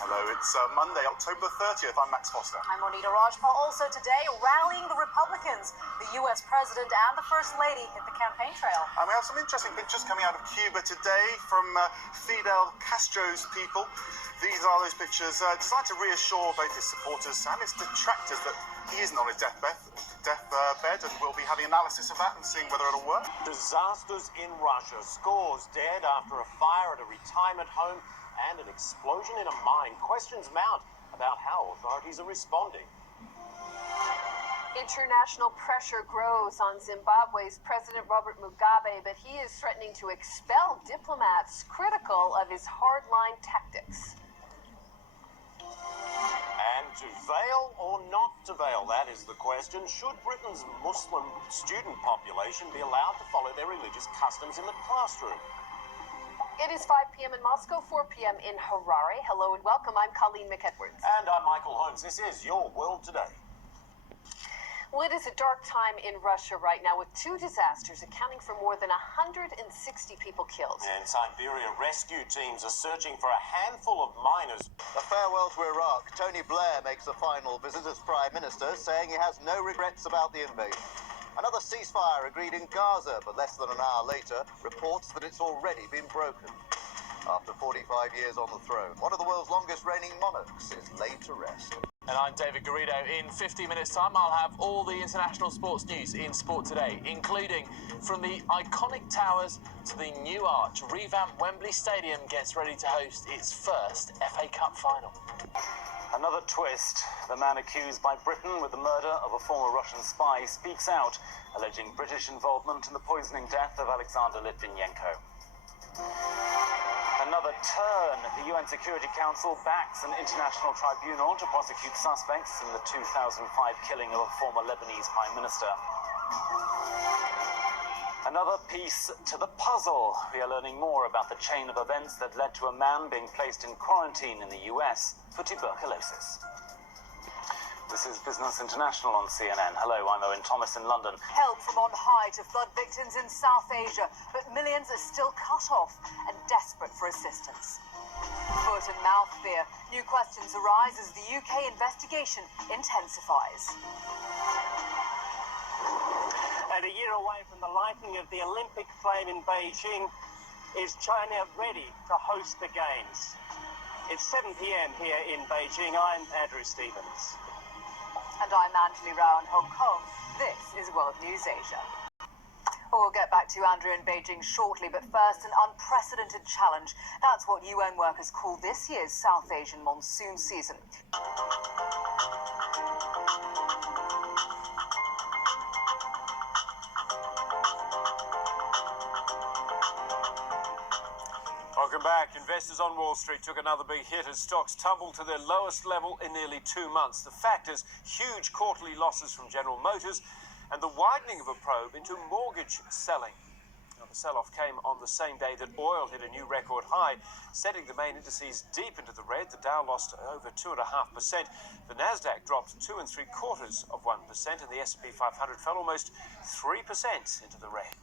Hello, it's Monday, October 30th. I'm Max Foster. I'm Monita Rajpal. Also today, rallying the Republicans. The U.S. President and the First Lady hit the campaign trail. And we have some interesting pictures coming out of Cuba today from Fidel Castro's people. These are those pictures designed to reassure both his supporters and his detractors that he isn't on his deathbed, and we'll be having analysis of that and seeing whether it'll work. Disasters in Russia. Scores dead after a fire at a retirement home and an explosion in a mine. Questions mount about how authorities are responding. International pressure grows on Zimbabwe's President Robert Mugabe, but he is threatening to expel diplomats critical of his hardline tactics. And to veil or not to veil, that is the question. Should Britain's Muslim student population be allowed to follow their religious customs in the classroom? It is 5 p.m. in Moscow, 4 p.m. in Harare. Hello and welcome. I'm Colleen McEdwards. And I'm Michael Holmes. This is Your World Today. Well, it is a dark time in Russia right now, with two disasters accounting for more than 160 people killed. In Siberia, rescue teams are searching for a handful of miners. A farewell to Iraq. Tony Blair makes a final visit as Prime Minister, saying he has no regrets about the invasion. Another ceasefire agreed in Gaza, but less than an hour later, reports that it's already been broken. After 45 years on the throne, one of the world's longest reigning monarchs is laid to rest. And I'm David Garrido. In 50 minutes' time, I'll have all the international sports news in Sport Today, including from the iconic towers to the new arch. Revamped Wembley Stadium gets ready to host its first FA Cup final. Another twist. The man accused by Britain with the murder of a former Russian spy speaks out, alleging British involvement in the poisoning death of Alexander Litvinenko. Another turn. The UN Security Council backs an international tribunal to prosecute suspects in the 2005 killing of a former Lebanese prime minister. Another piece to the puzzle. We are learning more about the chain of events that led to a man being placed in quarantine in the US for tuberculosis. This is Business International on CNN. Hello, I'm Owen Thomas in London. Help from on high to flood victims in South Asia, but millions are still cut off and desperate for assistance. Foot and mouth fear. New questions arise as the UK investigation intensifies. And a year away from the lighting of the Olympic flame in Beijing, is China ready to host the Games? It's 7 p.m. here in Beijing. I'm Andrew Stevens. And I'm Anjali Rao in Hong Kong. This is World News Asia. We'll get back to Andrew in Beijing shortly, but first, an unprecedented challenge. That's what UN workers call this year's South Asian monsoon season. Welcome back. Investors on Wall Street took another big hit as stocks tumbled to their lowest level in nearly 2 months. The factors: huge quarterly losses from General Motors and the widening of a probe into mortgage selling. Now, the sell-off came on the same day that oil hit a new record high, setting the main indices deep into the red. The Dow lost over 2.5%. The Nasdaq dropped 2.75%, and the S&P 500 fell almost 3% into the red.